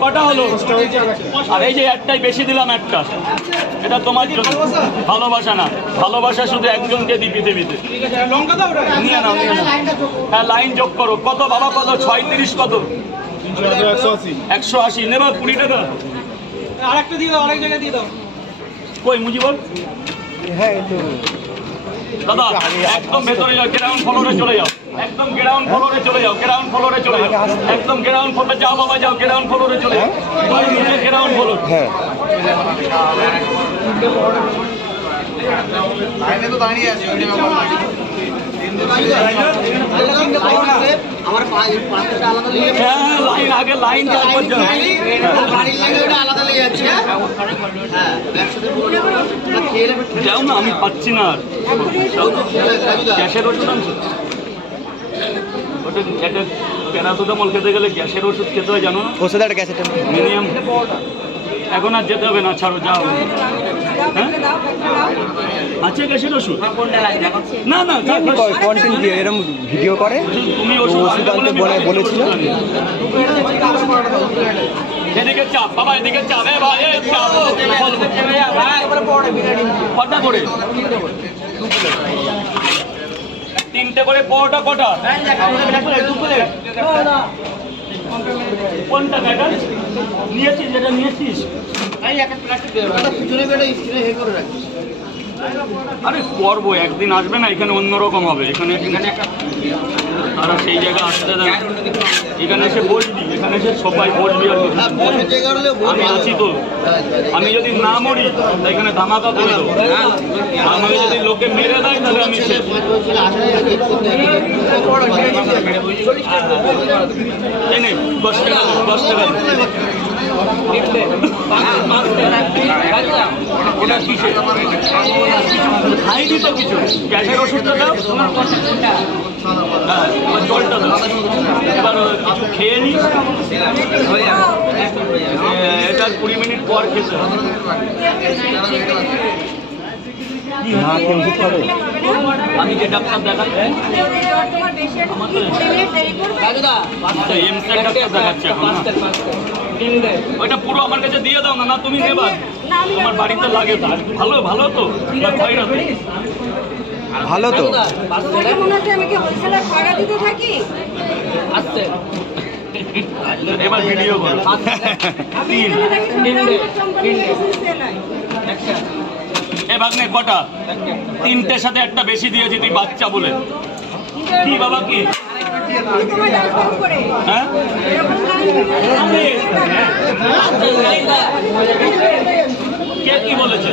কটা হলো আর এই যে একটাই বেশি দিলাম একটা, এটা তোমার জন্য। ভালোবাসা না, ভালোবাসা শুধু একজনকে দিই পৃথিবীতে। নিয়ে নাও হ্যাঁ, লাইন যোগ করো। কত বাবা, কত 36, কত 180 নেবা। 20 টাকা আরেকটা দিয়ে দাও, আরেক জায়গায় দিয়ে দাও। কই মুজিবর? হ্যাঁ দাদা একদম ভেতরে যাও, গ্রাউন্ড ফ্লোরে চলে যাও, একদম গ্রাউন্ড ফ্লোরে চলে যাও, গ্রাউন্ড ফ্লোরে চলে যাও, একদম গ্রাউন্ড ফ্লোরে যাও বাবা, যাও গ্রাউন্ড ফ্লোরে চলে যাও, নিচে গ্রাউন্ড ফ্লোর। হ্যাঁ লাইনে তো দাঁড়িয়ে আছে আমার হ্যাঁ লাইন, আগে লাইন আলাদা লেগে যাচ্ছে। যাও না, আমি পাচ্ছি না আর। গ্যাসের ওষুধ আনছো? ওটা একটা প্যারাসিটামল খেতে গেলে গ্যাসের ওষুধ খেতে হয়, জানো না? ওষুধ একটা গ্যাসের মিনিমাম। এখন আর যেতে হবে না, ছাড়ো, যাও। হ্যাঁ আছে গ্যাসের ওষুধ? না না, কন্টেন্ট দিয়ে এরকম ভিডিও করে, তুমি ওষুধ আনতে বলেছিল। এদিকে চাপ বাবা, এদিকে চাপ। এ ভাই, এই চাপ কটা করে? 3টে করে পরোটা। কটা? কোনটা এটা নিয়েছিস? যেটা নিয়েছিস আরে করবো, একদিন আসবে না এখানে, অন্যরকম হবে। এখানে তারা সেই জায়গায় আসতে দেয়, এখানে এসে বসবি, এখানে এসে সবাই বসবি। আর আমি আছি তো, আমি যদি না মরি এখানে ধামাকা করে দেবো। আমাকে যদি লোকে মেরে দেয় তাহলে আমি শেষ। এই নে 10 টাকা, 10 টাকা। ওটা কিসে খাইনি তো কিছু? গ্যাসের ওষুধটা দাও, হ্যাঁ জলটা দাও। এবার কিছু খেয়ে নি, এটা 20 মিনিট পর খেতে হবে। আমি যে ডাক্তার দেখাচ্ছি ডাক্তার দেখাচ্ছি এখন, ওইটা পুরো আমার কাছে দিয়ে দাও না। না তুমি নেবা, আমার বাড়িতে লাগে তো। ভালো ভালো তো, ভালো তো। এবার ভিডিও করো। এ ভাগ্নে কটা? 3টের সাথে একটা বেশি দিয়েছি, তুই বাচ্চা বলে। কি বাবা কি? হ্যাঁ কে কি বলেছে?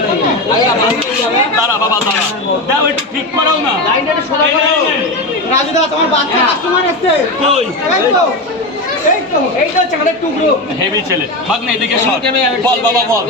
তারা বাবা, তারা দাও, একটু ঠিক করাও না। রাজুদা, তোমার বাচ্চা কাস্টমার আসছে। কই? এই তো চালের টুকরো। হেভি ছেলে। ভাগ্নে এদিকে সর। বল বাবা, বল।